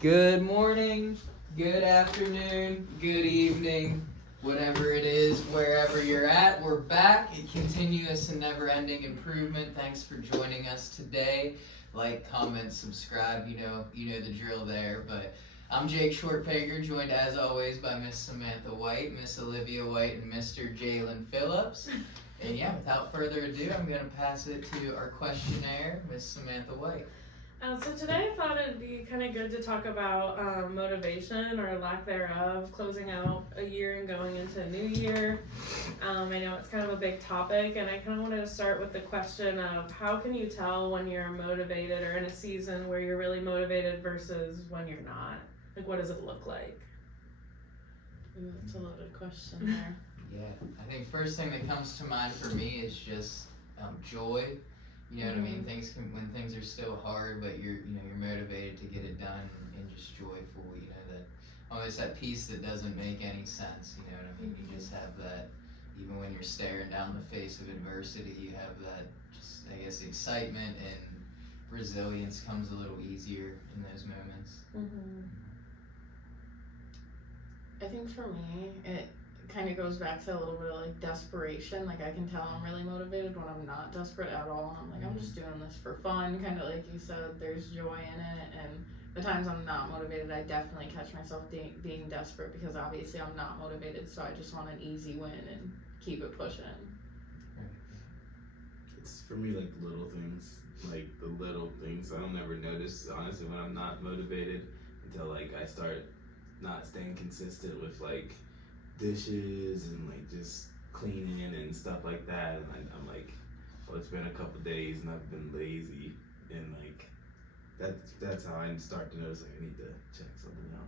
Good morning, good afternoon, good evening, whatever it is, wherever you're at. We're back. A continuous and never-ending improvement. Thanks for joining us today. Like, comment, subscribe. You know the drill there. But I'm Jake Shortfager, joined as always by Miss Samantha White, Miss Olivia White, and Mr. Jalen Phillips. And yeah, without further ado, I'm gonna pass it to our questionnaire, Miss Samantha White. So today I thought it'd be kind of good to talk about motivation or lack thereof, closing out a year and going into a new year. I know it's kind of a big topic, and I kind of wanted to start with the question of how can you tell when you're motivated or in a season where you're really motivated versus when you're not? Like, what does it look like? That's a loaded question there. Yeah, I think first thing that comes to mind for me is just joy. You know what I mean? When things are still hard, but you're motivated to get it done and just joyful. You know that almost that peace that doesn't make any sense. You know what I mean? You just have that even when you're staring down the face of adversity. You have that just excitement and resilience comes a little easier in those moments. I think for me, it kind of goes back to a little bit of like desperation. Like I can tell I'm really motivated when I'm not desperate at all. And I'm like, I'm just doing this for fun. Kind of like you said, there's joy in it. And the times I'm not motivated, I definitely catch myself being desperate because obviously I'm not motivated. So I just want an easy win and keep it pushing. It's for me like little things, like the little things I don't ever notice honestly when I'm not motivated until like I start not staying consistent with like dishes and like just cleaning and stuff like that, and I'm like, oh, it's been a couple days and I've been lazy, and like that's how I start to notice like I need to check something out.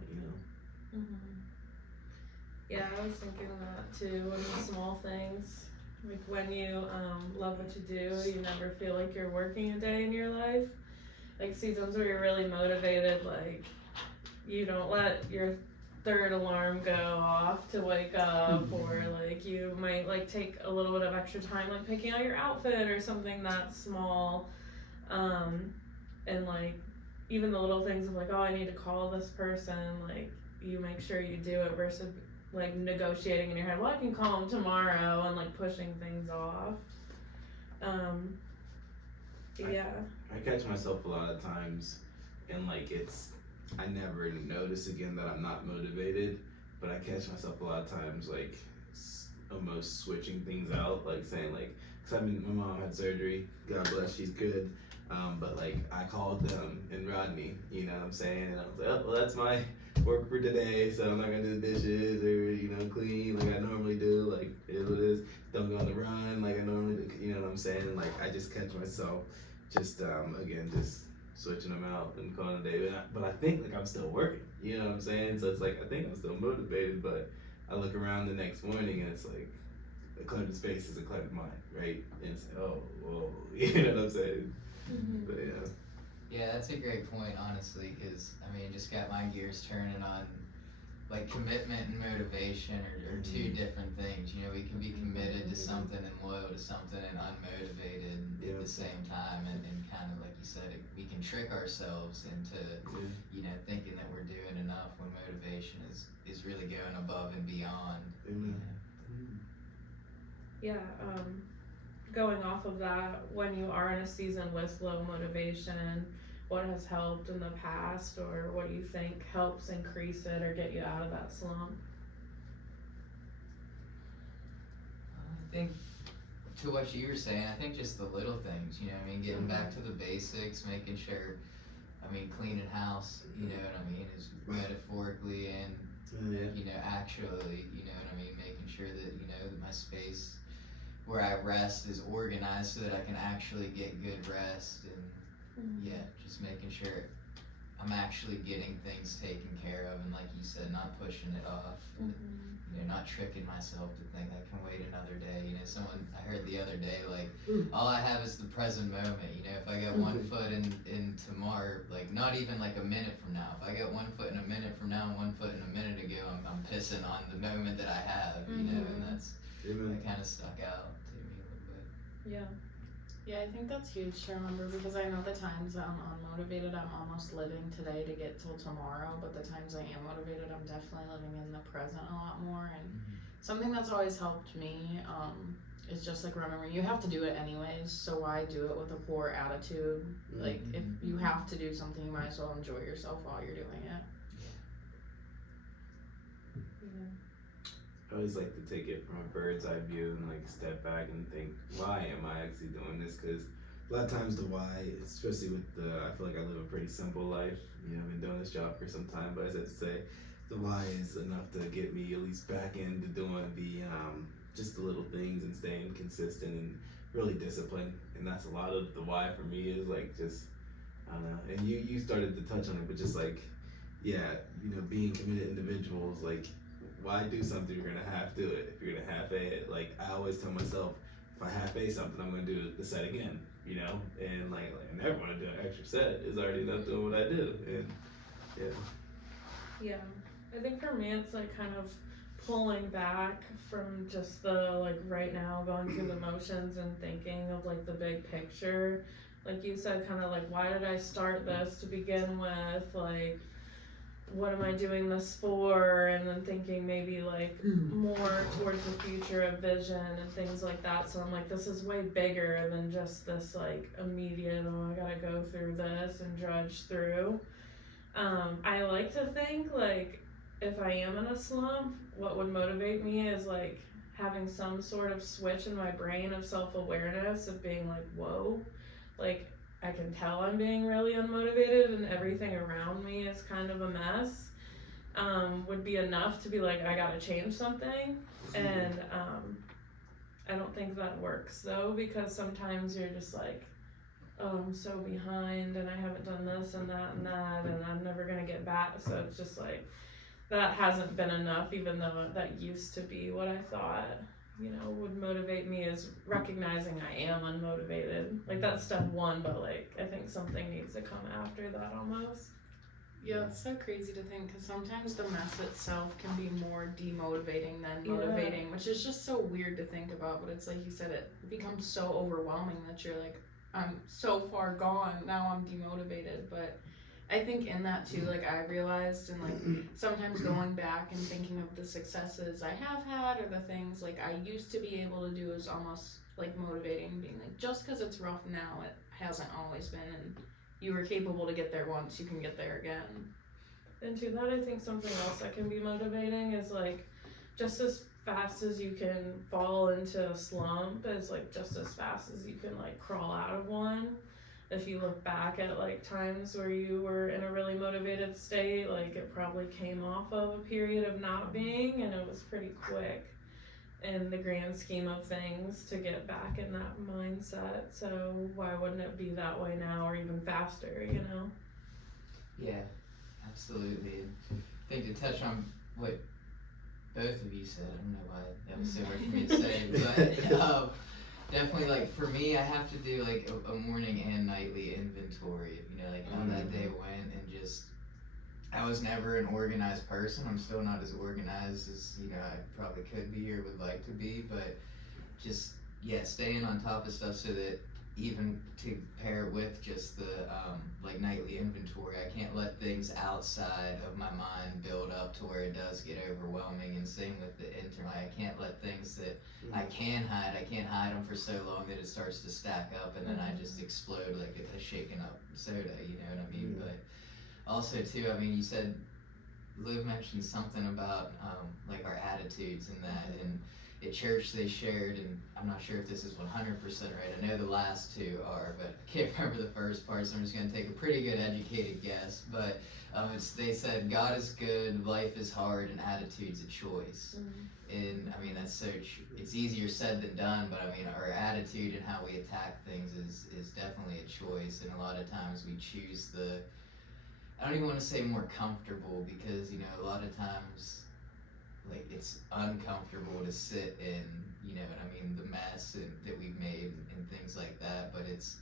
Yeah, I was thinking that too. When the small things, like when you love what you do, you never feel like you're working a day in your life. Like seasons where you're really motivated, like you don't let your third alarm go off to wake up, or like you might like take a little bit of extra time like picking out your outfit or something that small, and like even the little things of like, oh, I need to call this person, like you make sure you do it versus like negotiating in your head, well, I can call them tomorrow, and like pushing things off. Yeah. I catch myself a lot of times, and like I never notice again that I'm not motivated, but I catch myself a lot of times like almost switching things out, like saying like, cause my mom had surgery, God bless, she's good, but like I called them and Rodney, you know what I'm saying, and I was like, oh, well that's my work for today, so I'm not gonna do the dishes or clean like I normally do, like it is what it is, don't go on the run like I normally do, you know what I'm saying, and like I just catch myself just again just switching them out and calling it a day. But I think like I'm still working, you know what I'm saying? So it's like I think I'm still motivated, but I look around the next morning and it's like a cluttered space is a cluttered mind, right? And it's like, oh, whoa, you know what I'm saying? But yeah. Yeah, that's a great point, honestly, because I mean, just got my gears turning on like commitment and motivation are two different things. You know, we can be committed to something and loyal to something and unmotivated at the same time, and kind of like you said, we can trick ourselves into thinking that we're doing enough when motivation is really going above and beyond. Yeah, going off of that, when you are in a season with low motivation, what has helped in the past, or what do you think helps increase it or get you out of that slump? I think to what you were saying, I think just the little things, you know what I mean, getting back to the basics, making sure, I mean, cleaning house, you know what I mean, is metaphorically and actually, you know what I mean, making sure that, that my space where I rest is organized so that I can actually get good rest, and just making sure I'm actually getting things taken care of, and like you said, not pushing it off, not tricking myself to think I can wait another day. I heard the other day, like, all I have is the present moment. If I get one foot in tomorrow, like not even like a minute from now, if I get 1 foot in a minute from now and 1 foot in a minute ago, I'm pissing on the moment that I have, and that kind of stuck out to me a little bit. Yeah. Yeah, I think that's huge to remember because I know the times I'm unmotivated, I'm almost living today to get till tomorrow, but the times I am motivated, I'm definitely living in the present a lot more. And something that's always helped me is just like remembering you have to do it anyways, so why do it with a poor attitude? Like, if you have to do something, you might as well enjoy yourself while you're doing it. I always like to take it from a bird's eye view and like step back and think, why am I actually doing this? Because a lot of times the why, especially with I feel like I live a pretty simple life. You know, I've been doing this job for some time, but as I say, the why is enough to get me at least back into doing the just the little things and staying consistent and really disciplined. And that's a lot of the why for me is like just, I don't know. And you started to touch on it, but just like, yeah, you know, being committed individuals, like, why do something you're gonna half do it? If you're gonna half A it, like I always tell myself, if I half A something, I'm gonna do the set again, you know. And like I never want to do an extra set. It's already enough doing what I do, and Yeah, I think for me it's like kind of pulling back from just the like right now going through the motions and thinking of like the big picture. Like you said, kind of like, why did I start this to begin with? Like, what am I doing this for? And then thinking maybe like more towards the future of vision and things like that. So I'm like, this is way bigger than just this like immediate, oh, I gotta go through this and drudge through. I like to think like if I am in a slump, what would motivate me is like having some sort of switch in my brain of self-awareness of being like, whoa, like I can tell I'm being really unmotivated and everything around me is kind of a mess, would be enough to be like, I gotta change something. And I don't think that works though, because sometimes you're just like, oh, I'm so behind and I haven't done this and that and I'm never gonna get back. So it's just like, that hasn't been enough, even though that used to be what I thought, you know, would motivate me, is recognizing I am unmotivated. Like that's step one, but like I think something needs to come after that almost. Yeah, it's so crazy to think because sometimes the mess itself can be more demotivating than motivating, which is just so weird to think about. But it's like you said, it becomes so overwhelming that you're like, I'm so far gone, now I'm demotivated. But I think in that too, like I realized, and like sometimes going back and thinking of the successes I have had or the things like I used to be able to do is almost like motivating, being like, just because it's rough now, it hasn't always been, and you were capable to get there once, you can get there again. And to that, I think something else that can be motivating is like, just as fast as you can fall into a slump is like just as fast as you can like crawl out of one. If you look back at like times where you were in a really motivated state, like it probably came off of a period of not being, and it was pretty quick in the grand scheme of things to get back in that mindset. So why wouldn't it be that way now, or even faster, you know? Yeah, absolutely. I think to touch on what both of you said, I don't know why that was so hard for me to say, but definitely, like, for me, I have to do, like, a morning and nightly inventory, you know, like, how that day went, and just, I was never an organized person. I'm still not as organized as, you know, I probably could be or would like to be, but just, yeah, staying on top of stuff so that even to pair with just the, like, nightly inventory, I can't let things outside of my mind build up to where it does get overwhelming, and same with the internal. I can't let things that I can't hide them for so long that it starts to stack up, and then I just explode like a shaken up soda, you know what I mean? But also too, I mean, you said, Liv mentioned something about like our attitudes and that, and at church they shared, and I'm not sure if this is 100% right, I know the last two are, but I can't remember the first part, so I'm just going to take a pretty good educated guess, but they said God is good, life is hard, and attitude's a choice. And I mean, that's so it's easier said than done, but I mean, our attitude and how we attack things is definitely a choice, and a lot of times we choose I don't even want to say more comfortable, because, you know, a lot of times, like, it's uncomfortable to sit in, you know what I mean, the mess that we've made and things like that, but it's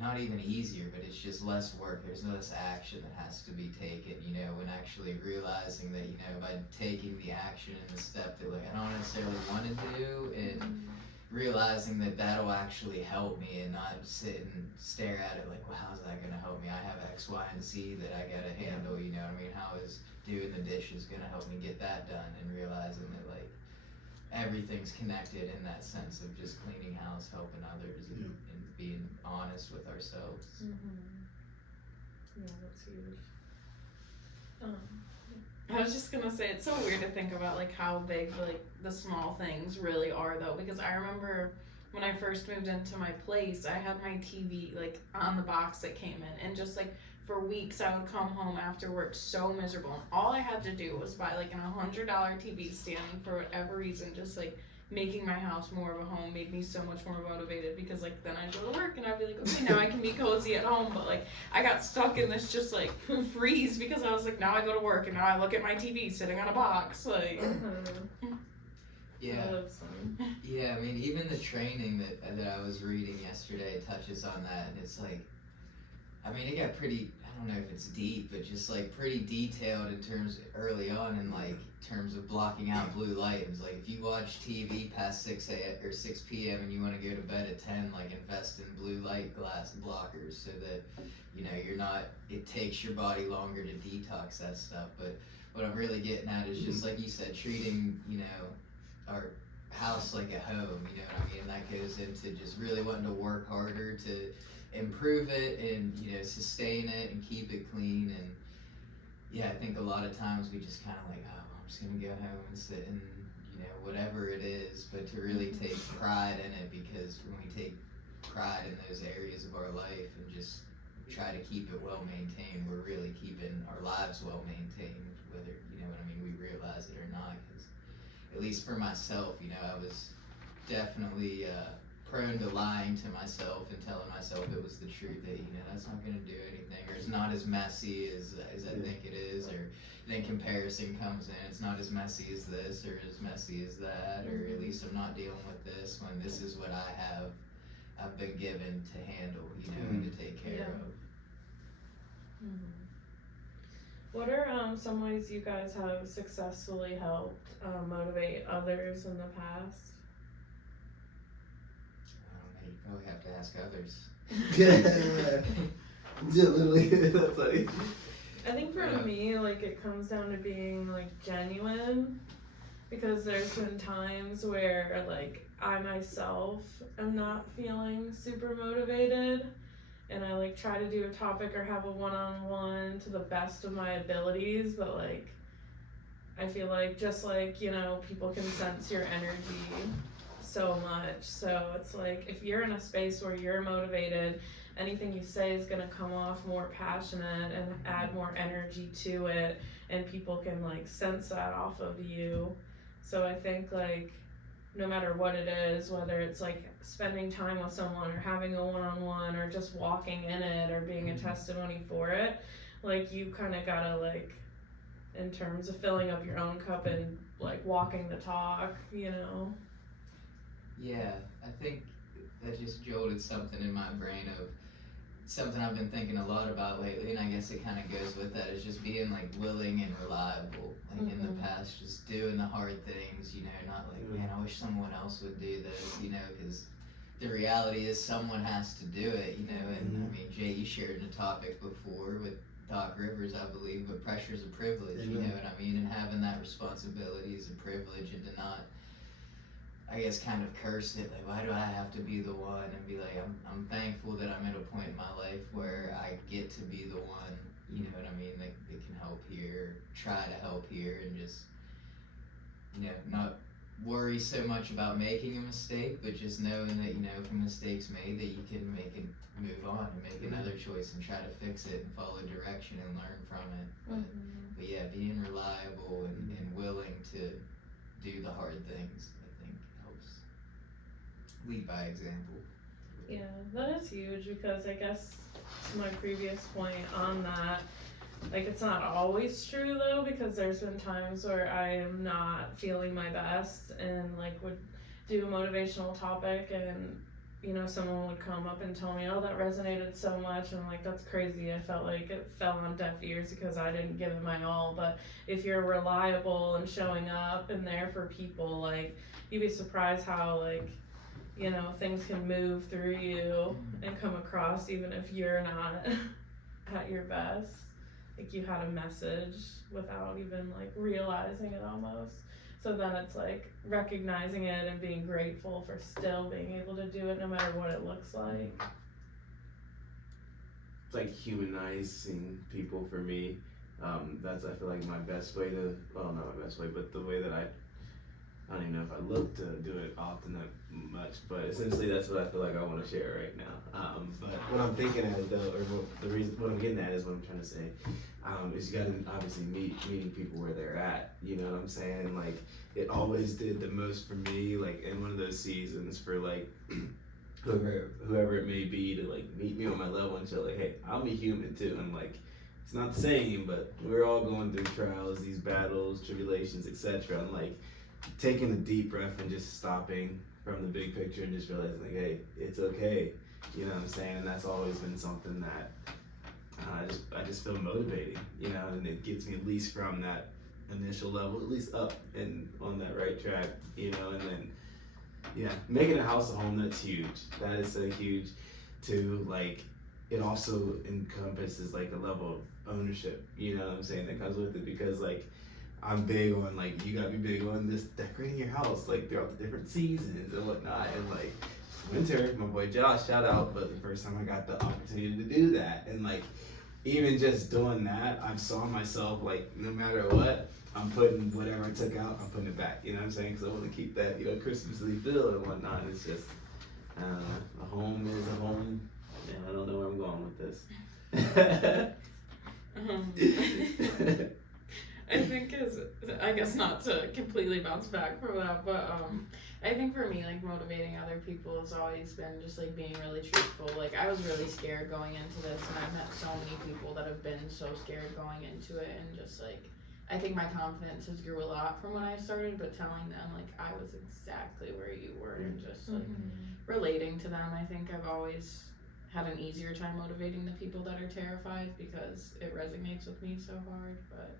not even easier, but it's just less work. There's less action that has to be taken, you know, when actually realizing that, you know, by taking the action and the step that, like, I don't necessarily want to do, and realizing that that'll actually help me and not sit and stare at it like, well, how's that gonna help me? I have X, Y, and Z that I gotta handle, you know what I mean? How is doing the dishes gonna help me get that done? And realizing that like everything's connected in that sense of just cleaning house, helping others, and being honest with ourselves. Yeah, that's huge. I was just gonna say, it's so weird to think about like how big like the small things really are though, because I remember when I first moved into my place, I had my TV like on the box that came in, and just like for weeks I would come home after work so miserable, and all I had to do was buy like an $100 TV stand. For whatever reason, just like making my house more of a home made me so much more motivated, because like then I'd go to work and I'd be like, okay, now I can be cozy at home, but like I got stuck in this just like freeze, because I was like, now I go to work and now I look at my TV sitting on a box, like Yeah. Oh, that's fun. Yeah, I mean, even the training that I was reading yesterday touches on that, and it's like, I mean, it got pretty, I don't know if it's deep, but just like pretty detailed in terms early on in like terms of blocking out blue light. It's like if you watch TV past 6 p.m. and you want to go to bed at 10, like invest in blue light glass blockers so that, you know, you're not, it takes your body longer to detox that stuff. But what I'm really getting at is just like you said, treating, you know, our house like a home, you know what I mean? And that goes into just really wanting to work harder to improve it and, you know, sustain it and keep it clean. And yeah, I think a lot of times we just kind of like, oh, I'm just gonna go home and sit and, you know, whatever it is, but to really take pride in it, because when we take pride in those areas of our life and just try to keep it well maintained, we're really keeping our lives well maintained, whether, you know what I mean, we realize it or not. Because at least for myself, you know, I was definitely prone to lying to myself and telling myself it was the truth, that, you know, that's not going to do anything, or it's not as messy as I think it is, or then comparison comes in, it's not as messy as this or as messy as that, or at least I'm not dealing with this when this is what I've been given to handle, you know, and to take care of. What are some ways you guys have successfully helped motivate others in the past? I don't know, you probably have to ask others. Yeah, literally, that's funny. I think for me, like, it comes down to being like genuine, because there's been times where like I myself am not feeling super motivated, and I like try to do a topic or have a one-on-one to the best of my abilities, but like I feel like just like, you know, people can sense your energy so much. So it's like if you're in a space where you're motivated, anything you say is gonna come off more passionate and add more energy to it, and people can like sense that off of you. So I think like no matter what it is, whether it's like spending time with someone or having a one-on-one or just walking in it or being a testimony for it, like you kind of gotta like, in terms of filling up your own cup and like walking the talk, you know? Yeah, I think that just jolted something in my brain of something I've been thinking a lot about lately, and I guess it kind of goes with that, is just being like willing and reliable. Like in the past, just doing the hard things, you know, not like, man, I wish someone else would do this, you know, because the reality is someone has to do it, you know. And I mean, Jay, you shared a topic before with Doc Rivers, I believe, but pressure's a privilege, you know what I mean? And having that responsibility is a privilege, and to not, I guess, kind of curse it, like, why do I have to be the one? And be like, I'm thankful that I'm at a point in my life where I get to be the one, you know what I mean, that can help here, try to help here, and just, you know, not worry so much about making a mistake, but just knowing that, you know, if a mistake's made, that you can make it, move on and make another choice and try to fix it and follow direction and learn from it. But yeah, being reliable and willing to do the hard things, I think helps lead by example. Yeah, that is huge, because I guess to my previous point on that, like it's not always true though, because there's been times where I am not feeling my best and like would do a motivational topic, and you know, someone would come up and tell me, oh, that resonated so much, and I'm like, that's crazy. I felt like it fell on deaf ears because I didn't give it my all. But if you're reliable and showing up and there for people, like you'd be surprised how like you know, things can move through you and come across even if you're not at your best. Like you had a message without even like realizing it almost. So then it's like recognizing it and being grateful for still being able to do it no matter what it looks like. It's like humanizing people for me. That's, I feel like, my best way to, well, not my best way, but the way that I don't even know if I look to do it often that much, but essentially that's what I feel like I want to share right now. But what I'm thinking at though, or what I'm getting at is what I'm trying to say, is you gotta obviously meeting people where they're at, you know what I'm saying? Like, it always did the most for me, like, in one of those seasons for, like, whoever it may be to, like, meet me on my level and show, like, hey, I'm a human too, and, like, it's not the same, but we're all going through trials, these battles, tribulations, etc., and, like, taking a deep breath and just stopping from the big picture and just realizing, like, hey, it's okay, you know what I'm saying? And that's always been something that I just feel motivating, you know, and it gets me at least from that initial level, at least up and on that right track, you know. And then, yeah, making a house a home, that's huge. That is so huge too. Like, it also encompasses like a level of ownership, you know what I'm saying, that comes with it, because like, I'm big on, like, you gotta be big on this decorating your house, like, throughout the different seasons and whatnot. And like, winter, my boy Josh, shout out, but the first time I got the opportunity to do that, and like, even just doing that, I saw myself, like, no matter what, I'm putting whatever I took out, I'm putting it back, you know what I'm saying? Because I want to keep that, you know, Christmasly feel and whatnot. It's just, a home is a home, and I don't know where I'm going with this. I think I guess not to completely bounce back from that, but I think for me, like, motivating other people has always been just like being really truthful. Like, I was really scared going into this, and I've met so many people that have been so scared going into it, and just like, I think my confidence has grew a lot from when I started, but telling them like I was exactly where you were, and just like relating to them, I think I've always had an easier time motivating the people that are terrified, because it resonates with me so hard. But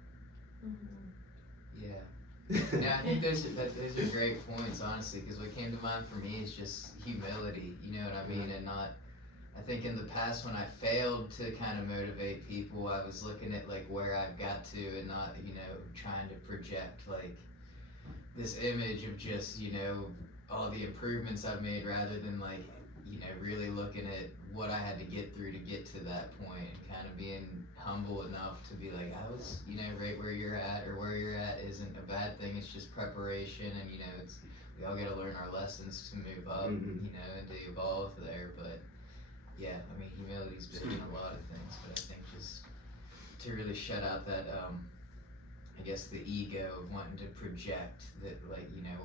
Yeah. Yeah, I think those are great points, honestly, because what came to mind for me is just humility, you know what I mean? And not, I think in the past when I failed to kind of motivate people, I was looking at like where I've got to and not, you know, trying to project like this image of just, you know, all the improvements I've made, rather than like, you know, really looking at what I had to get through to get to that point, and kind of being humble enough to be like, I was, you know, right where you're at, or where you're at isn't a bad thing, it's just preparation, and, you know, it's, we all gotta learn our lessons to move up, you know, and to evolve there. But yeah, I mean, humility's big in a lot of things, but I think just to really shut out that, I guess the ego of wanting to project that, like, you know,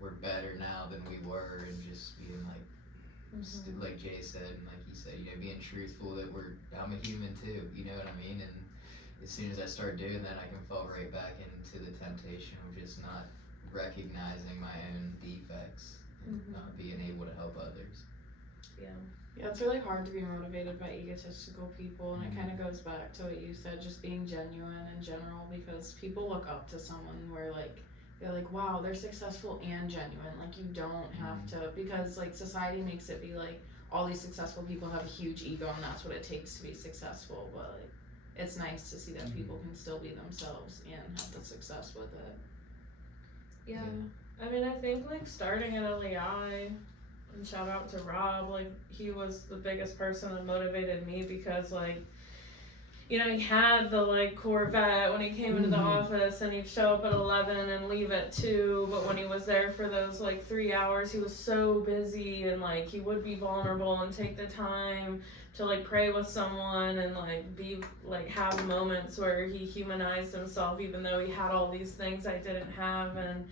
we're better now than we were, and just being like, like Jay said, and like you said, you know, being truthful that I'm a human too, you know what I mean? And as soon as I start doing that, I can fall right back into the temptation of just not recognizing my own defects and not being able to help others. yeah, it's really hard to be motivated by egotistical people, and it kind of goes back to what you said, just being genuine in general, because people look up to someone where like, they're like, wow, they're successful and genuine. Like, you don't have to, because like society makes it be like all these successful people have a huge ego and that's what it takes to be successful. But like, it's nice to see that people can still be themselves and have the success with it. Yeah. I mean, I think like starting at LEI, and shout out to Rob, like he was the biggest person that motivated me, because like, you know, he had the like Corvette when he came into the office, and he'd show up at 11 and leave at 2, but when he was there for those like 3 hours, he was so busy, and like he would be vulnerable and take the time to like pray with someone, and like be like have moments where he humanized himself, even though he had all these things I didn't have. And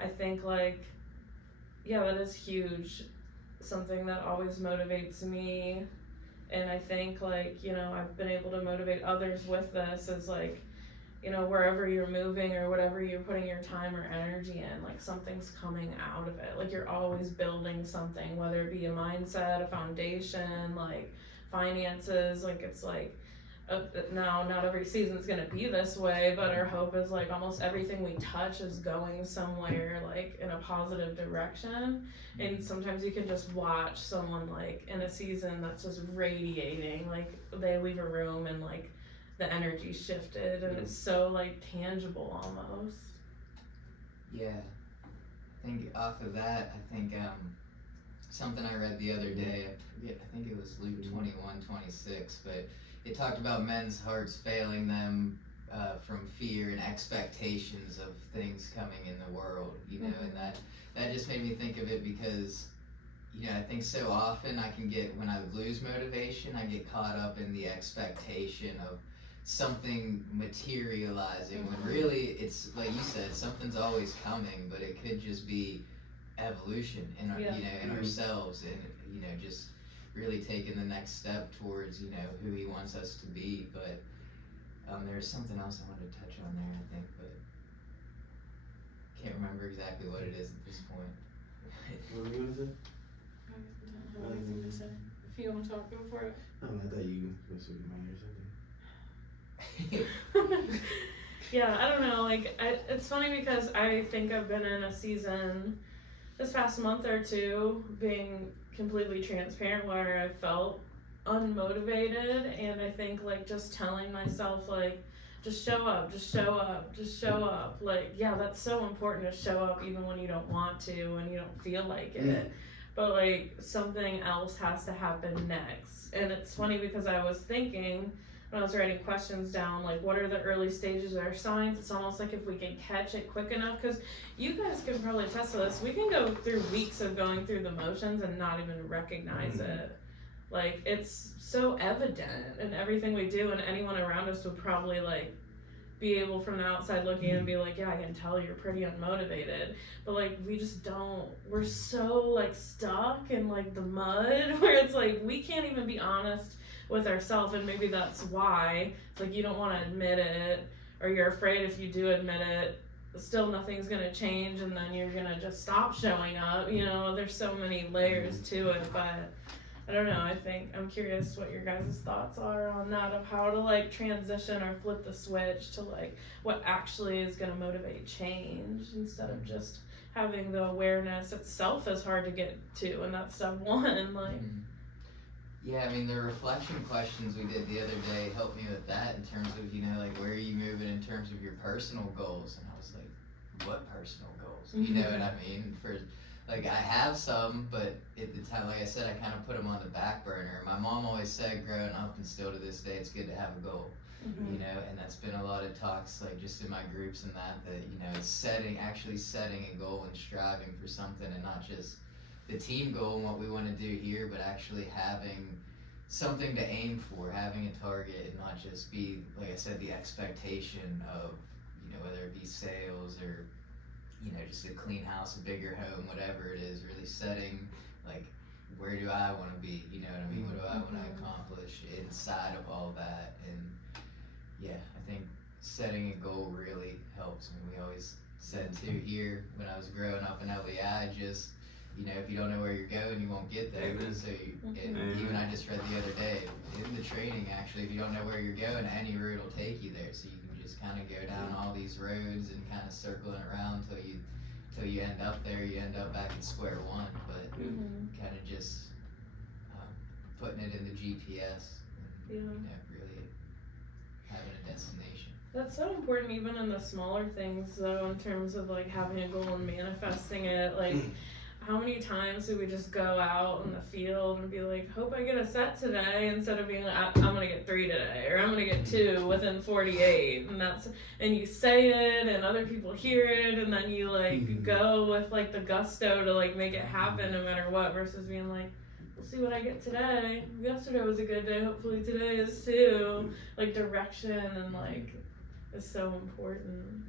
I think like, yeah, that is huge, something that always motivates me. And I think like, you know, I've been able to motivate others with this, is like, you know, wherever you're moving or whatever you're putting your time or energy in, like something's coming out of it. Like, you're always building something, whether it be a mindset, a foundation, like finances. Like, it's like now not every season's gonna be this way, but our hope is like almost everything we touch is going somewhere like in a positive direction. And sometimes you can just watch someone like in a season that's just radiating, like they leave a room and like the energy shifted and it's so like tangible almost. Yeah, I think off of that, I think something I read the other day, I think it was Luke 21:26, but it talked about men's hearts failing them from fear and expectations of things coming in the world, you know, and that just made me think of it because, you know, I think so often I can get, when I lose motivation, I get caught up in the expectation of something materializing when really it's like you said, something's always coming, but it could just be evolution in our, you know, in ourselves, and you know, just really taking the next step towards, you know, who he wants us to be. But there's something else I wanted to touch on there, I think, but can't remember exactly what it is at this point. What were you gonna say? I don't have anything to say. If you want to talk, go for it. Oh, I thought you was speaking my ear or something. Yeah, I don't know, like it's funny because I think I've been in a season this past month or two, being completely transparent, where I felt unmotivated, and I think like just telling myself like just show up, just show up, just show up. Like, yeah, that's so important to show up even when you don't want to and you don't feel like it. But like something else has to happen next. And it's funny because I was thinking when I was writing questions down, like what are the early stages or signs? It's almost like if we can catch it quick enough, because you guys can probably attest to this. We can go through weeks of going through the motions and not even recognize it. Like it's so evident in everything we do, and anyone around us would probably like be able from the outside looking in and be like, yeah, I can tell you're pretty unmotivated. But like we just don't, we're so like stuck in like the mud where it's like we can't even be honest with ourselves, and maybe that's why it's like you don't want to admit it, or you're afraid if you do admit it, still nothing's gonna change, and then you're gonna just stop showing up. You know, there's so many layers to it, but I don't know. I think I'm curious what your guys' thoughts are on that, of how to like transition or flip the switch to like what actually is gonna motivate change instead of just having the awareness itself is hard to get to, and that's step one. Like. Yeah, I mean, the reflection questions we did the other day helped me with that in terms of, you know, like, where are you moving in terms of your personal goals? And I was like, what personal goals? You know what I mean? For, like, I have some, but at the time, like I said, I kind of put them on the back burner. My mom always said growing up, and still to this day, it's good to have a goal, you know, and that's been a lot of talks, like, just in my groups and that, you know, it's actually setting a goal and striving for something, and not just the team goal and what we want to do here, but actually having something to aim for, having a target, and not just be, like I said, the expectation of, you know, whether it be sales or, you know, just a clean house, a bigger home, whatever it is, really setting, like, where do I want to be, you know what I mean? What do I want to accomplish inside of all that? And yeah, I think setting a goal really helps. I mean, we always said too here when I was growing up in LEI, just, you know, if you don't know where you're going, you won't get there. So and even I just read the other day in the training, actually, if you don't know where you're going, any road will take you there. So you can just kind of go down all these roads and kind of circling around till you end up there. You end up back at square one, but kind of just putting it in the GPS and, you know, really having a destination. That's so important, even in the smaller things, though, in terms of like having a goal and manifesting it. Like, how many times do we just go out in the field and be like, hope I get a set today, instead of being like, I'm gonna get 3 today, or I'm gonna get 2 within 48, and you say it and other people hear it, and then you like go with like the gusto to like make it happen no matter what, versus being like, we'll see what I get today. Yesterday was a good day, hopefully today is too. Like direction and like is so important.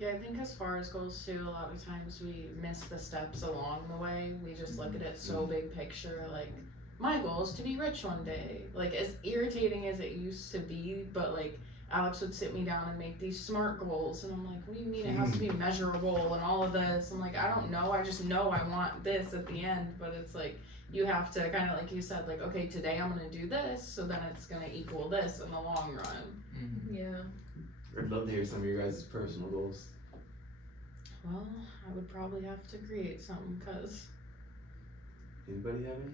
Yeah, I think as far as goals too, a lot of times we miss the steps along the way. We just look at it so big picture, like, my goal is to be rich one day. Like, as irritating as it used to be, but like, Alex would sit me down and make these SMART goals, and I'm like, what do you mean it has to be measurable and all of this? I'm like, I don't know, I just know I want this at the end, but it's like, you have to kind of, like you said, like, okay, today I'm gonna do this, so then it's gonna equal this in the long run. Mhm. Yeah. I'd love to hear some of your guys' personal goals. Well, I would probably have to create something, cause Anybody have any?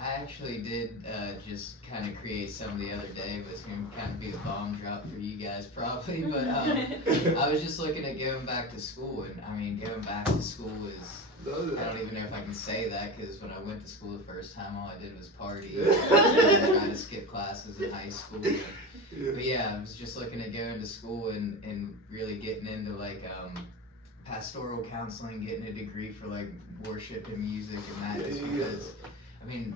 I actually did just kind of create some the other day, but it's gonna kind of be a bomb drop for you guys probably. But I was just looking at going back to school, and I mean, going back to school is, I don't even know if I can say that, because when I went to school the first time, all I did was party and try to skip classes in high school. But yeah, I was just looking at going to school and really getting into like pastoral counseling, getting a degree for like worship and music and that, just because, I mean,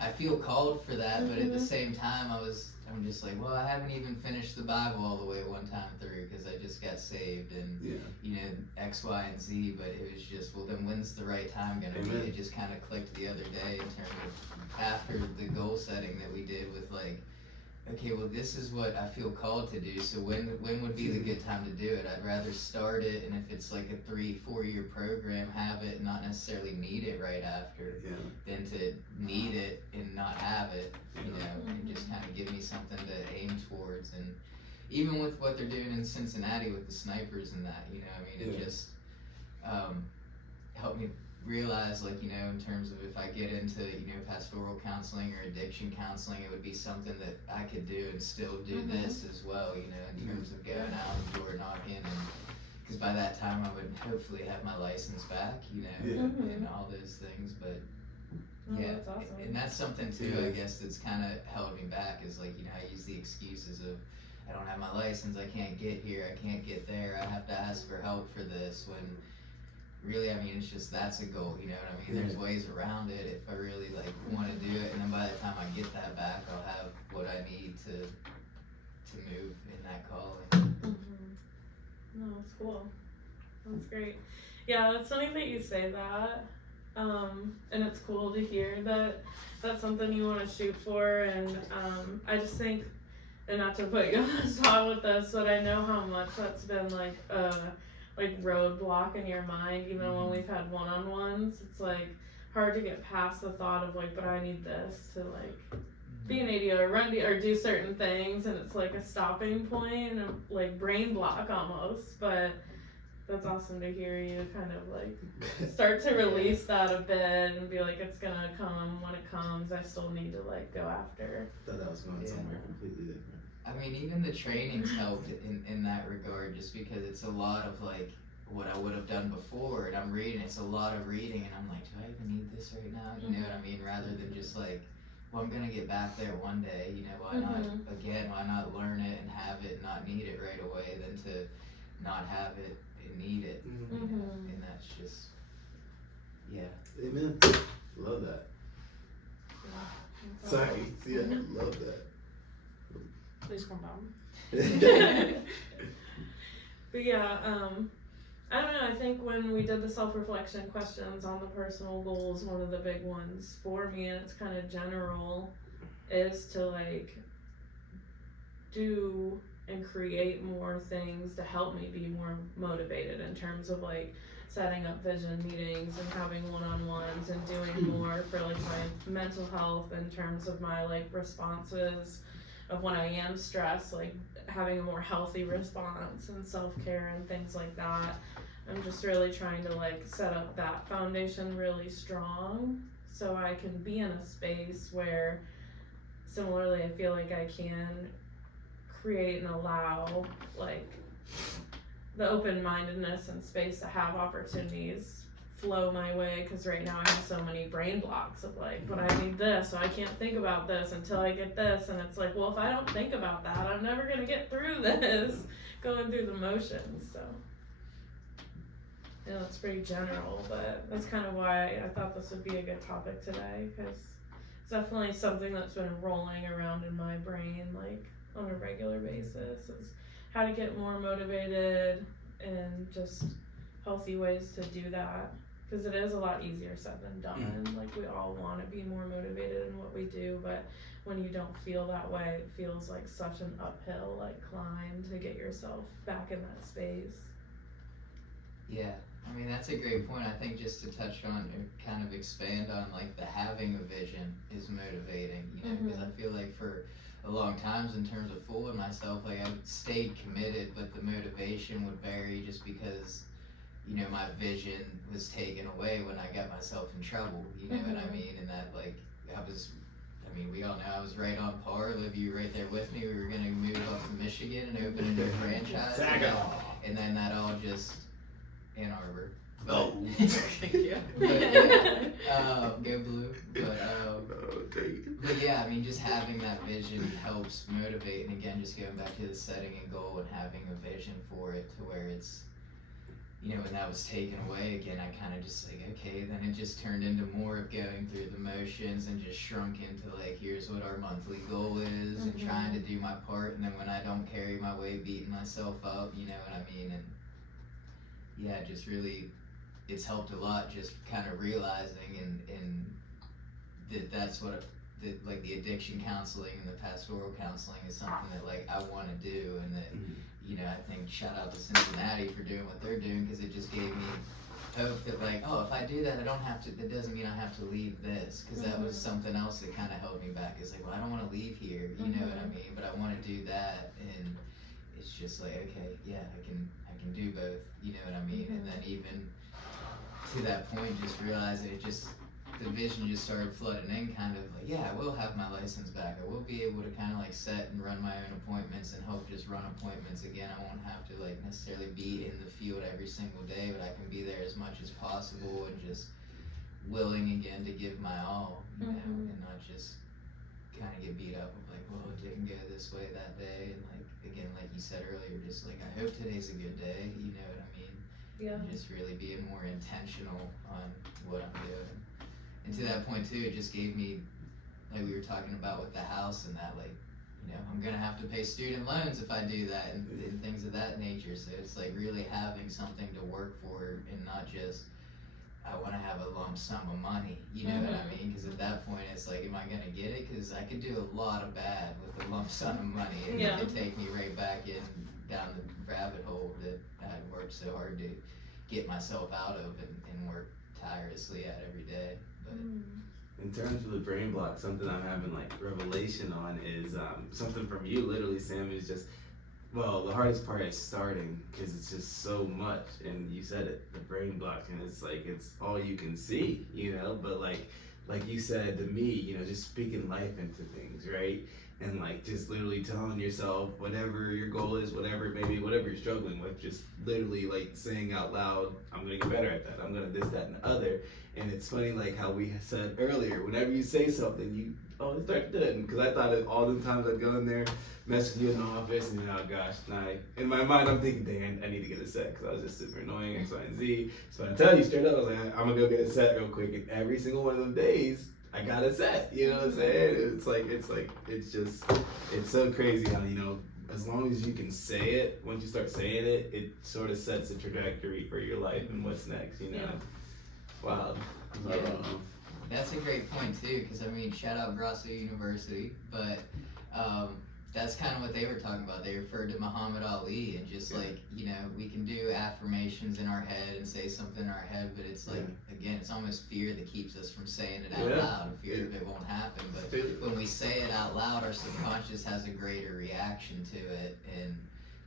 I feel called for that, but at the same time, I'm just like, well, I haven't even finished the Bible all the way one time through, because I just got saved and, you know, X, Y, and Z, but it was just, well, then when's the right time gonna be? Amen. It just kind of clicked the other day in terms of after the goal setting that we did with like, okay, well, this is what I feel called to do, so when would be the good time to do it? I'd rather start it, and if it's like a 3-4 year program, have it, not necessarily need it right after, than to need it and not have it, you know, and just kind of give me something to aim towards. And even with what they're doing in Cincinnati with the snipers and that, you know, I mean, it just helped me realize, like, you know, in terms of if I get into, you know, pastoral counseling or addiction counseling, it would be something that I could do and still do this as well, you know, in terms of going out and door knocking, and because by that time I would hopefully have my license back, you know, and all those things. But yeah, That's awesome. and that's something too, I guess, that's kind of held me back, is like, you know, I use the excuses of, I don't have my license, I can't get here, I can't get there, I have to ask for help for this, when really, I mean, it's just, that's a goal, you know what I mean? There's ways around it if I really like want to do it, and then by the time I get that back, I'll have what I need to move in that calling. No, that's cool. That's great. Yeah, it's funny that you say that. And it's cool to hear that that's something you want to shoot for. And I just think, and not to put you on the spot with this, but I know how much that's been like roadblock in your mind, even when we've had one-on-ones. It's like hard to get past the thought of like, but I need this to like be an AD or run or do certain things, and it's like a stopping point and like brain block almost. But that's awesome to hear you kind of like start to release that a bit and be like, it's gonna come when it comes. I still need to like go after. Thought that was going somewhere completely different. I mean, even the trainings helped in that regard, just because it's a lot of like what I would have done before, and I'm reading, it's a lot of reading, and I'm like, do I even need this right now? You know what I mean? Rather than just like, well, I'm gonna get back there one day, you know, why not learn it and have it, not need it right away, than to not have it and need it, you know? And that's just, Amen. Love that. That's Sorry. Yeah, love that. please calm down. But yeah, I don't know, I think when we did the self-reflection questions on the personal goals, one of the big ones for me, and it's kind of general, is to like do and create more things to help me be more motivated in terms of like setting up vision meetings and having one-on-ones and doing more for like my mental health in terms of my like responses of when I am stressed, like having a more healthy response and self-care and things like that. I'm just really trying to like set up that foundation really strong so I can be in a space where similarly I feel like I can create and allow like the open-mindedness and space to have opportunities flow my way, because right now I have so many brain blocks of like, but I need this, so I can't think about this until I get this, and it's like, well, if I don't think about that, I'm never gonna get through this, going through the motions. So yeah, it's pretty general, but that's kind of why I thought this would be a good topic today, because it's definitely something that's been rolling around in my brain like on a regular basis, is how to get more motivated and just healthy ways to do that, because it is a lot easier said than done. Like we all want to be more motivated in what we do, but when you don't feel that way, it feels like such an uphill like climb to get yourself back in that space. Yeah, I mean that's a great point. I think just to touch on or kind of expand on like the having a vision is motivating, you know, because I feel like for a long times in terms of fooling myself, like I stayed committed, but the motivation would vary just because, you know, my vision was taken away when I got myself in trouble, you know what I mean? And that like I mean, we all know I was right on par. Liv, you were right there with me. We were gonna move up to Michigan and open a new franchise. And then that all just Ann Arbor. Oh. Thank you. But yeah, go blue. Dang. But yeah, I mean, just having that vision helps motivate. And again, just going back to the setting a goal and having a vision for it to where it's, you know, when that was taken away again, I kind of just like, okay, then it just turned into more of going through the motions and just shrunk into like, here's what our monthly goal is and trying to do my part. And then when I don't carry my weight, beating myself up, you know what I mean? And yeah, just really, it's helped a lot just kind of realizing and that's what like the addiction counseling and the pastoral counseling is something that like I want to do, and that you know, I think shout out to Cincinnati for doing what they're doing, because it just gave me hope that like, oh, if I do that, I don't have to, that doesn't mean I have to leave this, because that was something else that kind of held me back. It's like, well, I don't want to leave here, you know what I mean, but I want to do that. And it's just like, okay, yeah, I can do both, you know what I mean. And then even to that point, just realizing it just, the vision just started flooding in, kind of like, yeah, I will have my license back. I will be able to kind of like set and run my own appointments and help just run appointments again. I won't have to like necessarily be in the field every single day, but I can be there as much as possible and just willing again to give my all, you know, and not just kind of get beat up of like, well, it didn't go this way that day. And like, again, like you said earlier, just like, I hope today's a good day, you know what I mean? Yeah. And just really being more intentional on what I'm doing. And to that point too, it just gave me, like we were talking about with the house and that, like, you know, I'm gonna have to pay student loans if I do that and things of that nature. So it's like really having something to work for and not just, I wanna have a lump sum of money, you know what I mean? Because at that point it's like, am I gonna get it? Because I could do a lot of bad with a lump sum of money, and it could take me right back in down the rabbit hole that I worked so hard to get myself out of and work tirelessly at every day. But in terms of the brain block, something I'm having like revelation on is something from you, literally, Sam, is just, well, the hardest part is starting, because it's just so much, and you said it, the brain block, and it's like, it's all you can see, you know, but like you said to me, you know, just speaking life into things, right? And like just literally telling yourself whatever your goal is, whatever it may be, whatever you're struggling with, just literally like saying out loud, I'm gonna get better at that, I'm gonna this, that, and the other. And it's funny, like how we said earlier, whenever you say something, you start to do it. Because I thought of all the times I'd go in there, mess with you in the office, and oh gosh, in my mind I'm thinking, dang, I need to get a set, because I was just super annoying, X, Y, and Z. So I tell you straight up, I was like, I'm gonna go get a set real quick, and every single one of them days, I got a set, you know what I'm saying? It's so crazy how, you know, as long as you can say it, once you start saying it, it sort of sets the trajectory for your life and what's next, you know? Yeah. Wow. Yeah. That's a great point too, because I mean, shout out Grosso University, but that's kind of what they were talking about. They referred to Muhammad Ali and just like, you know, we can do affirmations in our head and say something in our head, but it's like, again, it's almost fear that keeps us from saying it out loud, fear that it won't happen. But when we say it out loud, our subconscious has a greater reaction to it, and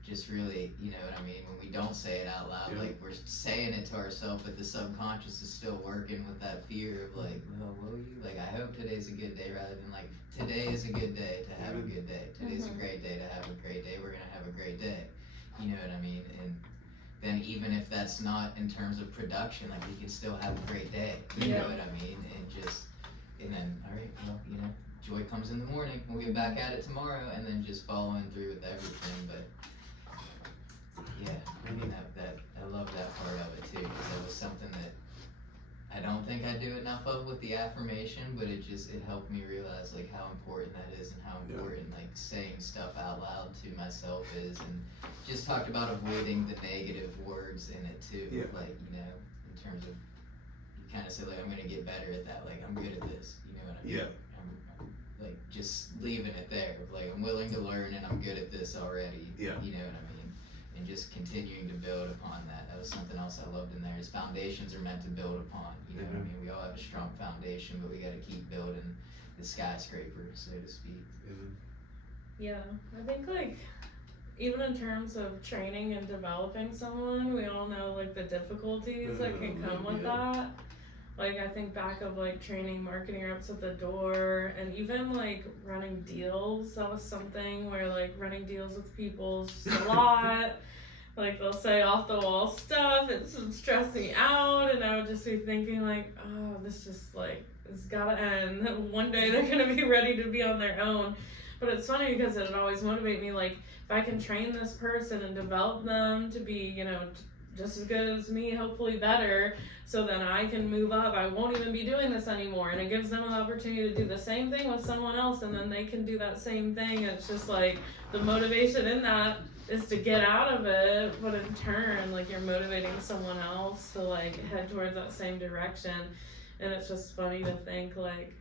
just really, you know what I mean, when we don't say it out loud, like we're saying it to ourselves, but the subconscious is still working with that fear of like, well, will you? Like, I hope today's a good day, rather than like, today is a good day to have a good day. Today's a great day to have a great day. We're gonna have a great day. You know what I mean? And then even if that's not in terms of production, like we can still have a great day. You know what I mean? And then, all right, well, you know, joy comes in the morning. We'll get back at it tomorrow, and then just following through with everything. But yeah, I mean that I love that part of it too, because it was something that I don't think I do enough of with the affirmation, but it helped me realize like how important that is, and how important like saying stuff out loud to myself is, and just talked about avoiding the negative words in it too, like, you know, in terms of, you kind of say like, I'm gonna get better at that, like I'm good at this, you know what I mean? I'm like just leaving it there, like I'm willing to learn and I'm good at this already, you know what I mean? and just continuing to build upon that. That was something else I loved in there, is foundations are meant to build upon, you know what I mean? We all have a strong foundation, but we gotta keep building the skyscraper, so to speak. Yeah, I think like even in terms of training and developing someone, we all know like the difficulties that can come with that. Like I think back of like training marketing reps at the door, and even like running deals. That was something where like running deals with people is just a lot. Like they'll say off the wall stuff, it's stressing me out, and I would just be thinking like, oh, this just like it's gotta end. One day they're gonna be ready to be on their own. But it's funny because it always motivate me, like if I can train this person and develop them to be, you know, just as good as me, hopefully better, so then I can move up. I won't even be doing this anymore, and it gives them an opportunity to do the same thing with someone else, and then they can do that same thing. And it's just like the motivation in that is to get out of it, but in turn, like you're motivating someone else to like head towards that same direction. And it's just funny to think like,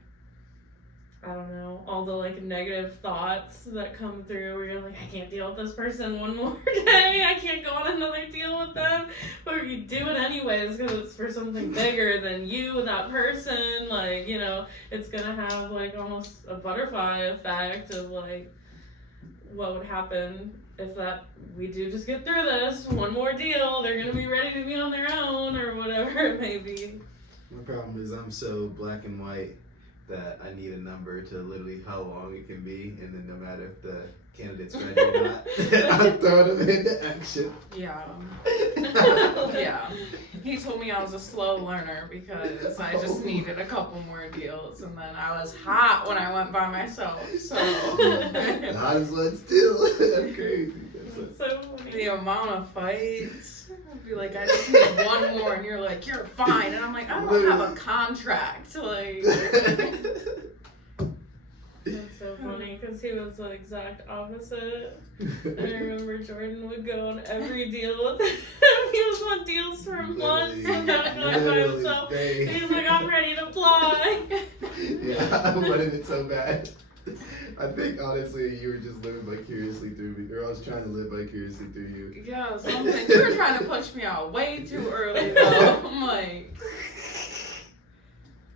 I don't know, all the like negative thoughts that come through where you're like, I can't deal with this person one more day, I can't go on another deal with them, but you do it anyways because it's for something bigger than you, that person. Like, you know, it's gonna have like almost a butterfly effect of like what would happen if that we do just get through this one more deal, they're gonna be ready to be on their own or whatever it may be. My problem is I'm so black and white that I need a number to literally how long it can be, and then no matter if the candidate's ready or not, I'm throwing them into action. Yeah. Yeah. He told me I was a slow learner because I just needed a couple more deals, and then I was hot when I went by myself. So The hottest one still. That's crazy. It's so funny. the amount of fights, I'd be like, I just need one more, and you're like, you're fine, and I'm like, I don't have a contract. Like, That's so funny because he was the exact opposite. I remember Jordan would go on every deal with him. He was on deals for months without going by himself. And he's like, I'm ready to fly. Yeah, I wanted it so bad. I think honestly you were just living vicariously through me, or I was trying to live vicariously through you. yeah, something. You were trying to push me out way too early, though. I'm like,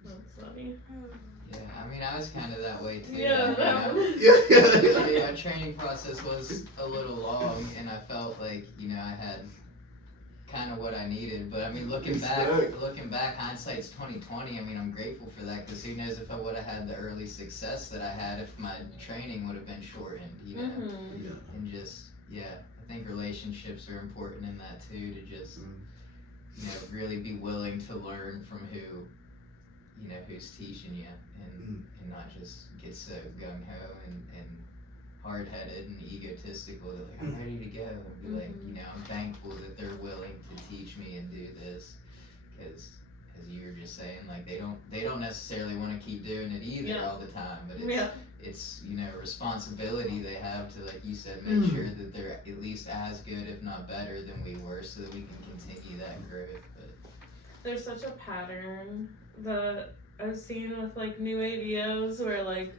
That's funny. Yeah, I mean, I was kind of that way too. Yeah, that was- Yeah. Our training process was a little long, and I felt like, you know, I had kind of what I needed. But I mean, looking back, hindsight's 2020. I mean, I'm grateful for that, because who knows if I would have had the early success that I had if my training would have been shortened, you know. Mm-hmm. Yeah. And just, yeah, I think relationships are important in that too, to just, you know, really be willing to learn from who, you know, who's teaching you, and not just get so gung-ho and hard-headed and egotistical that like, I'm ready to go, and be like, you know, I'm thankful that they're willing to teach me and do this, because as you were just saying, like they don't necessarily want to keep doing it either Yeah. all the time, but Yeah. it's you know, a responsibility they have to, like you said, make sure that they're at least as good, if not better, than we were, so that we can continue that growth. But There's such a pattern that I've seen with like new ADOs where like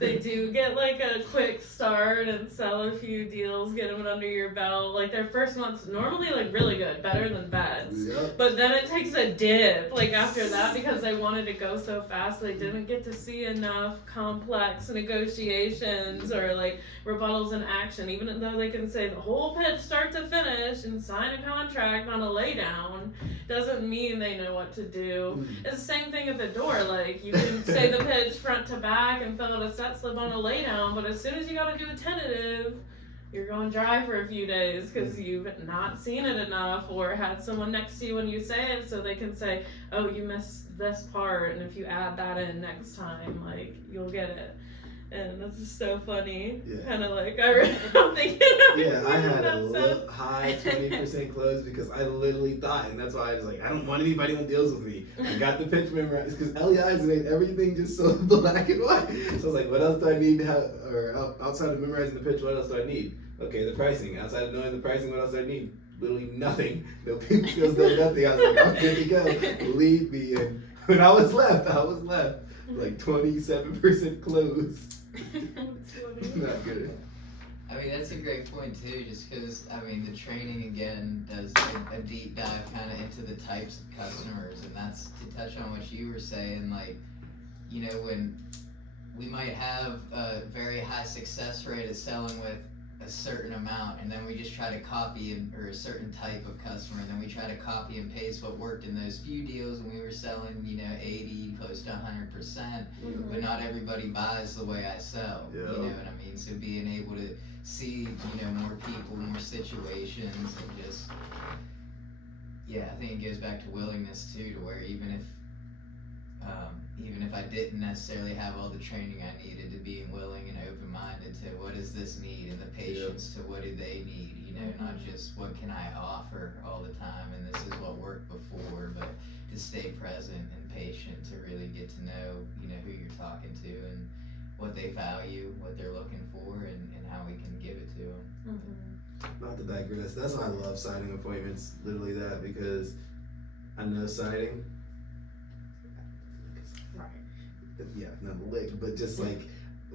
they do get like a quick start and sell a few deals, get them under your belt. Like their first month's normally like really good, better than Vets. Yep. But then it takes a dip like after that because they wanted to go so fast they didn't get to see enough complex negotiations or like rebuttals in action, even though they can say the whole pitch start to finish and sign a contract on a laydown, doesn't mean they know what to do. It's the same thing at the door. Like you can say the pitch front to back and fill out a set slip on a laydown, but as soon as you gotta do a tentative, you're going dry for a few days because you've not seen it enough or had someone next to you when you say it so they can say, oh, you missed this part, and if you add that in next time, like you'll get it. And this is so funny. Yeah. Kind of like I'm thinking. Yeah, I had a that high 20% close because I literally thought, and that's why I was like, I don't want anybody who deals with me. I got the pitch memorized because LEIs made everything just so black and white. So I was like, what else do I need to have, or outside of memorizing the pitch, what else do I need? Okay, the pricing. Outside of knowing the pricing, what else do I need? Literally nothing. No people skills, no nothing. I was like, I'm good to go. Believe me. And when I was left, like 27% close. That's funny. Not good. I mean, that's a great point too, just because, I mean, the training again does a deep dive kind of into the types of customers, and that's to touch on what you were saying, like, you know, when we might have a very high success rate at selling with a certain amount, and then we just try to copy or a certain type of customer, and then we try to copy and paste what worked in those few deals when we were selling, you know, 80, close to 100%, but not everybody buys the way I sell, you know what I mean? So being able to see, you know, more people, more situations, and just, yeah, I think it goes back to willingness too, to where even if I didn't necessarily have all the training I needed, to being willing and open-minded to what does this need, and the patience to what do they need, you know, not just what can I offer all the time and this is what worked before, but to stay present and patient to really get to know, you know, who you're talking to and what they value, what they're looking for, and how we can give it to them. Not to digress, that's why I love signing appointments, literally that, because I know signing, yeah, not a lick, but just like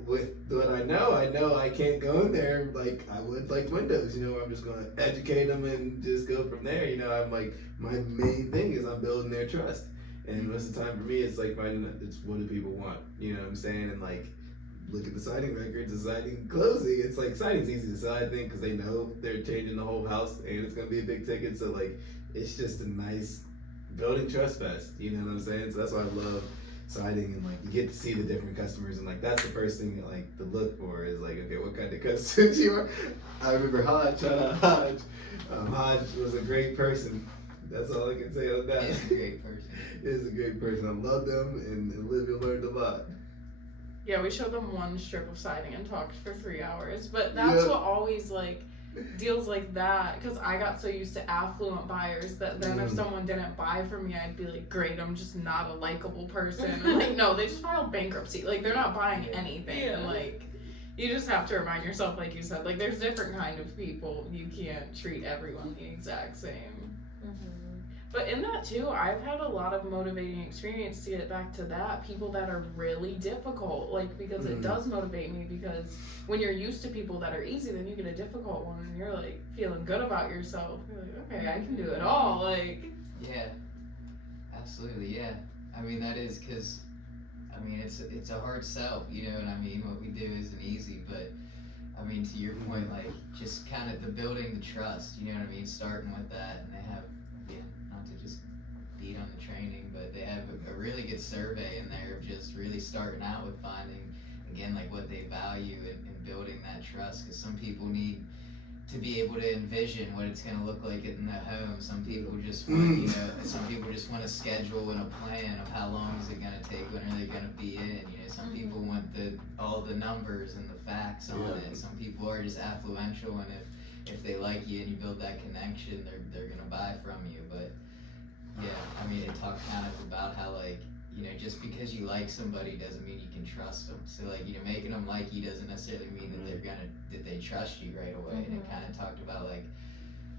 with what I know I can't go in there like I would like windows, you know, I'm just gonna educate them and just go from there, you know. I'm like, my main thing is I'm building their trust, and most of the time for me it's like finding, it's what do people want, you know what I'm saying, and like look at the signing records, the signing closing, it's like signing's easy to sell, I think, because they know they're changing the whole house and it's gonna be a big ticket, so like it's just a nice building trust fest, you know what I'm saying, so that's why I love siding, and like you get to see the different customers, and like that's the first thing that, like, to look for is like, okay, what kind of customers you are. I remember Hodge, shout out Hodge. Hodge was a great person. That's all I can say on that. He's a great person. He's a great person. I love them, and Olivia learned a lot. Yeah, we showed them one strip of siding and talked for 3 hours, but that's what always, like, deals like that, because I got so used to affluent buyers that then if someone didn't buy from me, I'd be like, great, I'm just not a likable person. And like, no, they just filed bankruptcy, like they're not buying anything. And like, you just have to remind yourself, like you said, like there's different kind of people, you can't treat everyone the exact same. But in that too, I've had a lot of motivating experience to get back to that. People that are really difficult, like, because it does motivate me, because when you're used to people that are easy, then you get a difficult one and you're like feeling good about yourself. You're like, okay, I can do it all. Like, yeah, absolutely, yeah. I mean, that is because, I mean, it's a hard sell, you know what I mean? What we do isn't easy, but I mean, to your point, like, just kind of the building the trust, you know what I mean? Starting with that, and they have, again, not to just beat on the training, but they have a really good survey in there of just really starting out with finding, again, like what they value and building that trust, because some people need to be able to envision what it's going to look like in the home. Some people just want, you know, some people just want a schedule and a plan of how long is it going to take, when are they going to be in, you know. Some people want all the numbers and the facts on it. Some people are just affluential, and if they like you and you build that connection, they're going to buy from you. But yeah, I mean, it talked kind of about how, like, you know, just because you like somebody doesn't mean you can trust them. So, like, you know, making them like you doesn't necessarily mean that they trust you right away. And it kind of talked about, like,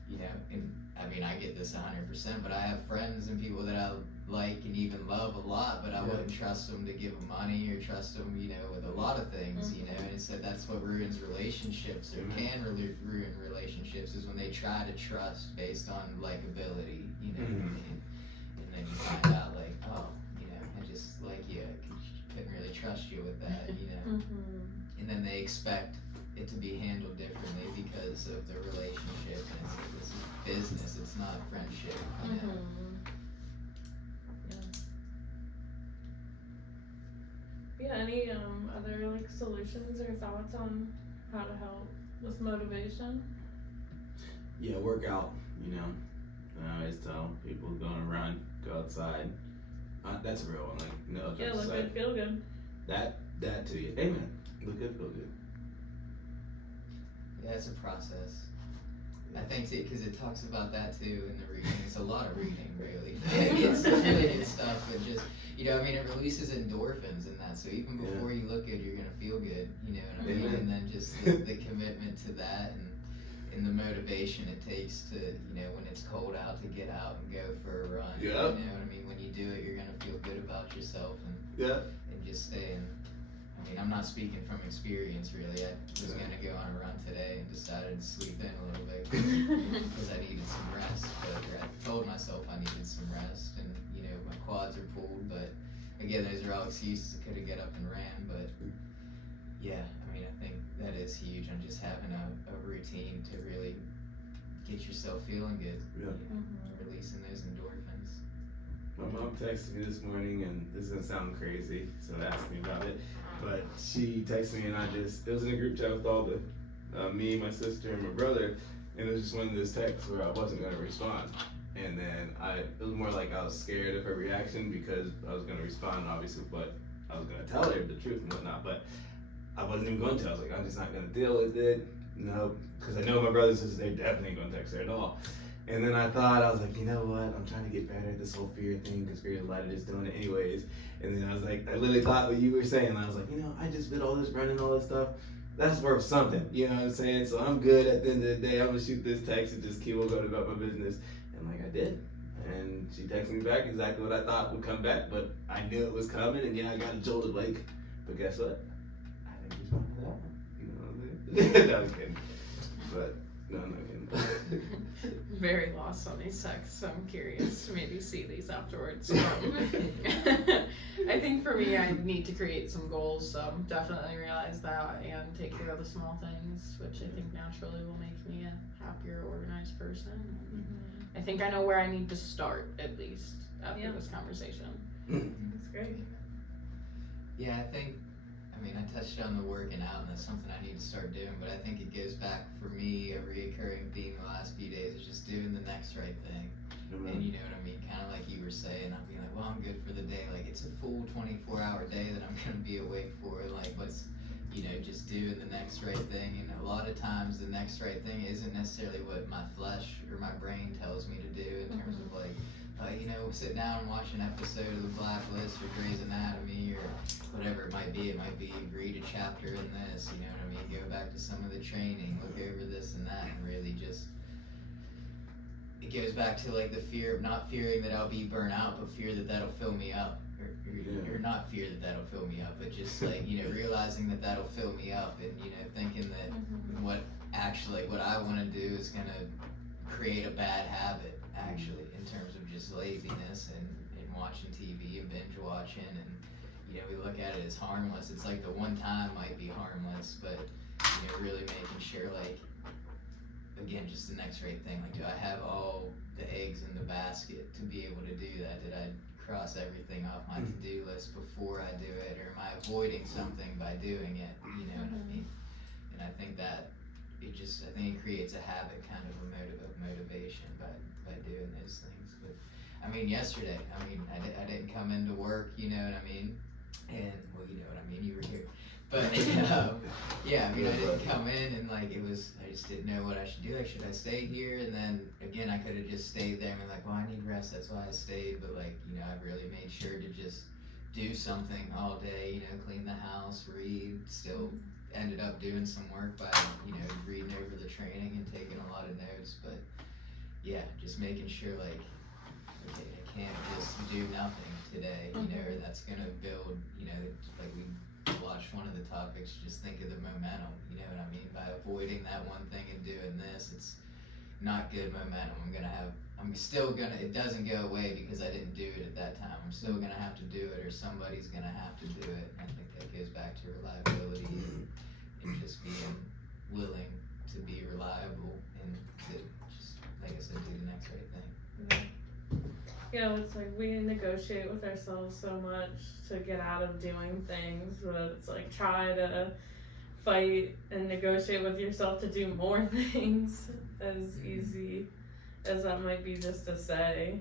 you know, and I mean, I get this 100%, but I have friends and people that I like and even love a lot, but I wouldn't trust them to give them money or trust them, you know, with a lot of things, you know. And it said that's what ruins relationships, or can ruin relationships, is when they try to trust based on likability, you know. And then you find out, like, oh, I just like you, I couldn't really trust you with that, you know. And then they expect it to be handled differently because of the relationship, and it's business, it's not friendship, you know. Yeah, any other like solutions or thoughts on how to help with motivation? Yeah, work out, you know. I always tell people, go on a run, go outside. That's a real one, like, no. Yeah, look good, feel good. That too, yeah. Amen. Look good, feel good. Yeah, it's a process. I think because it talks about that too in the reading. It's a lot of reading, really. It's really good stuff, but just, you know, I mean, it releases endorphins in that. So even before you look good, you're gonna feel good, you know what I mean? And then just the commitment to that, and the motivation it takes to, you know, when it's cold out, to get out and go for a run. You know what I mean? When you do it, you're gonna feel good about yourself, and just staying I mean, I'm not speaking from experience really. I was gonna go on a run today and decided to sleep in a little bit because I needed some rest. But I told myself I needed some rest, and you know my quads are pulled. But again, those are all excuses. I could have get up and ran, but yeah, I mean, I think that is huge on just having a routine to really get yourself feeling good. Yeah. Releasing those endorphins. My mom texted me this morning, and this is gonna sound crazy, so ask me about it. But she texted me, and it was in a group chat with all the, me, my sister, and my brother, and it was just one of those texts where I wasn't gonna respond. And then it was more like I was scared of her reaction because I was gonna respond, obviously, but I was gonna tell her the truth and whatnot, but I wasn't even going to. I was like, I'm just not gonna deal with it, no, because I know my brothers and sisters, they definitely ain't gonna text her at all. And then I was like, you know what? I'm trying to get better at this whole fear thing because fear is a lot of just doing it anyways. And then I was like, I literally thought what you were saying. I was like, you know, I just did all this running, all this stuff. That's worth something. You know what I'm saying? So I'm good at the end of the day. I'm gonna shoot this text and just keep on going about my business. And like I did. And she texted me back exactly what I thought would come back, but I knew it was coming. And yeah, I got a jolt of like, but guess what? I didn't respond to that one. You know what I'm saying? No, I'm kidding. But no, I'm not kidding. Very lost on these texts, so I'm curious to maybe see these afterwards. I think for me, I need to create some goals, so definitely realize that and take care of the small things, which I think naturally will make me a happier, organized person. I think I know where I need to start, at least, after this conversation. That's great. Yeah, I mean, I touched on the working out, and that's something I need to start doing, but I think it goes back for me, a reoccurring theme the last few days is just doing the next right thing. And you know what I mean? Kind of like you were saying, I'm being like, well, I'm good for the day. Like, it's a full 24-hour day that I'm going to be awake for. Like, just doing the next right thing. And a lot of times, the next right thing isn't necessarily what my flesh or my brain tells me to do in terms of like, sit down and watch an episode of The Blacklist or Grey's Anatomy or whatever it might be. It might be read a chapter in this, you know what I mean? Go back to some of the training, look over this and that, and really just, it goes back to like the fear of not fearing that I'll be burnt out, but fear that that'll fill me up. Or not fear that that'll fill me up, but just like, realizing that that'll fill me up and, thinking that what I want to do is going to create a bad habit, actually, in terms of just laziness and watching TV and binge watching. And, we look at it as harmless. It's like the one time might be harmless, but, really making sure, like, again, just the next right thing. Like, do I have all the eggs in the basket to be able to do that? Did I cross everything off my to-do list before I do it, or am I avoiding something by doing it? You know what I mean? And I think that it creates a habit, kind of a motivation by doing those things. But I mean, yesterday, I didn't come into work, you know what I mean? And well, you know what I mean, you were here. But yeah, I didn't come in and like I just didn't know what I should do. Like, should I stay here? And then again, I could have just stayed there and been like, well, I need rest, that's why I stayed. But like, I really made sure to just do something all day, clean the house, read, still ended up doing some work by, reading over the training and taking a lot of notes. But yeah, just making sure like, okay, I can't just do nothing today, or that's gonna build, like we watched one of the topics, just think of the momentum, you know what I mean? By avoiding that one thing and doing this, it's not good momentum. It doesn't go away because I didn't do it at that time. I'm still gonna have to do it, or somebody's gonna have to do it. And I think that goes back to reliability and just being willing to be reliable and to just, like I said, do the next right thing. It's like we negotiate with ourselves so much to get out of doing things, but it's like try to fight and negotiate with yourself to do more things, as easy as that might be just to say.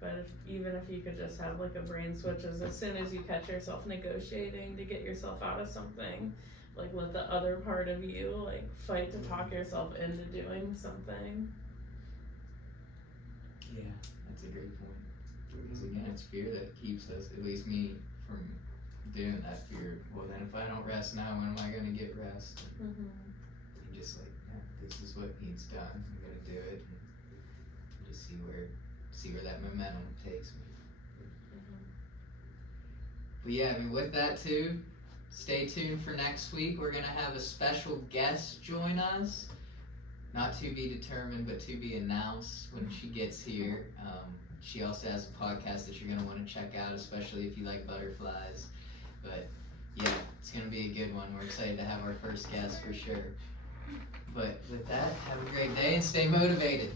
But even if you could just have like a brain switch, as soon as you catch yourself negotiating to get yourself out of something, like let the other part of you like fight to talk yourself into doing something. Yeah, that's a great point. Because again, it's fear that keeps us, at least me, from doing that. Fear, well then if I don't rest now, when am I going to get rest? And just like, yeah, this is what needs done, I'm going to do it, and just see where that momentum takes me. But yeah, with that too, stay tuned for next week. We're gonna have a special guest join us. Not to be determined, but to be announced when she gets here. She also has a podcast that you're gonna want to check out, especially if you like butterflies. But yeah, it's gonna be a good one. We're excited to have our first guest for sure. But with that, have a great day and stay motivated.